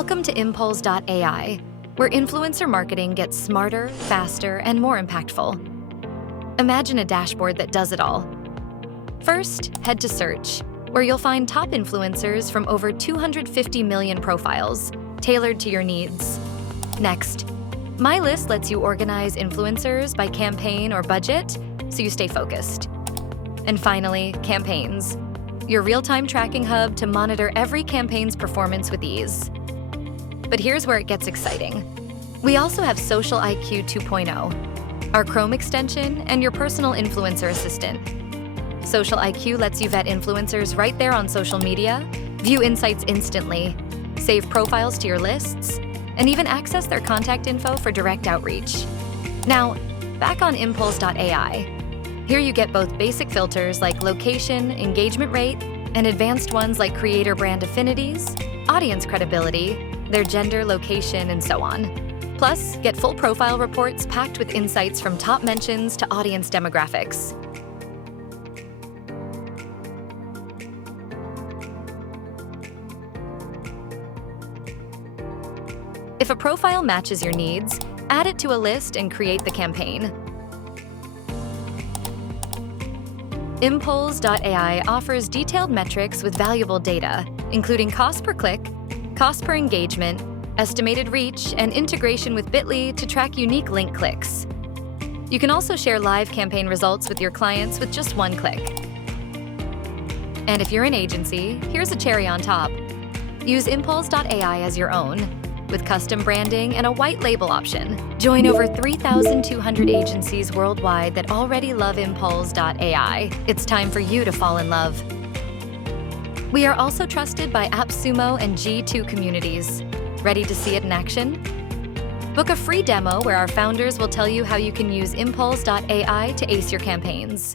Welcome to impulze.ai, where influencer marketing gets smarter, faster, and more impactful. Imagine a dashboard that does it all. First, head to search, where you'll find top influencers from over 250 million profiles, tailored to your needs. Next, My List lets you organize influencers by campaign or budget, so you stay focused. And finally, Campaigns, your real-time tracking hub to monitor every campaign's performance with ease. But here's where it gets exciting. We also have Social IQ 2.0, our Chrome extension and your personal influencer assistant. Social IQ lets you vet influencers right there on social media, view insights instantly, save profiles to your lists, and even access their contact info for direct outreach. Now, back on impulze.ai. Here you get both basic filters like location, engagement rate, and advanced ones like creator brand affinities, audience credibility, their gender, location, and so on. Plus, get full profile reports packed with insights from top mentions to audience demographics. If a profile matches your needs, add it to a list and create the campaign. Impulze.ai offers detailed metrics with valuable data, including cost per click, cost per engagement, estimated reach, and integration with Bitly to track unique link clicks. You can also share live campaign results with your clients with just one click. And if you're an agency, here's a cherry on top. Use impulze.ai as your own, with custom branding and a white label option. Join over 3,200 agencies worldwide that already love impulze.ai. It's time for you to fall in love. We are also trusted by AppSumo and G2 communities. Ready to see it in action? Book a free demo where our founders will tell you how you can use impulze.ai to ace your campaigns.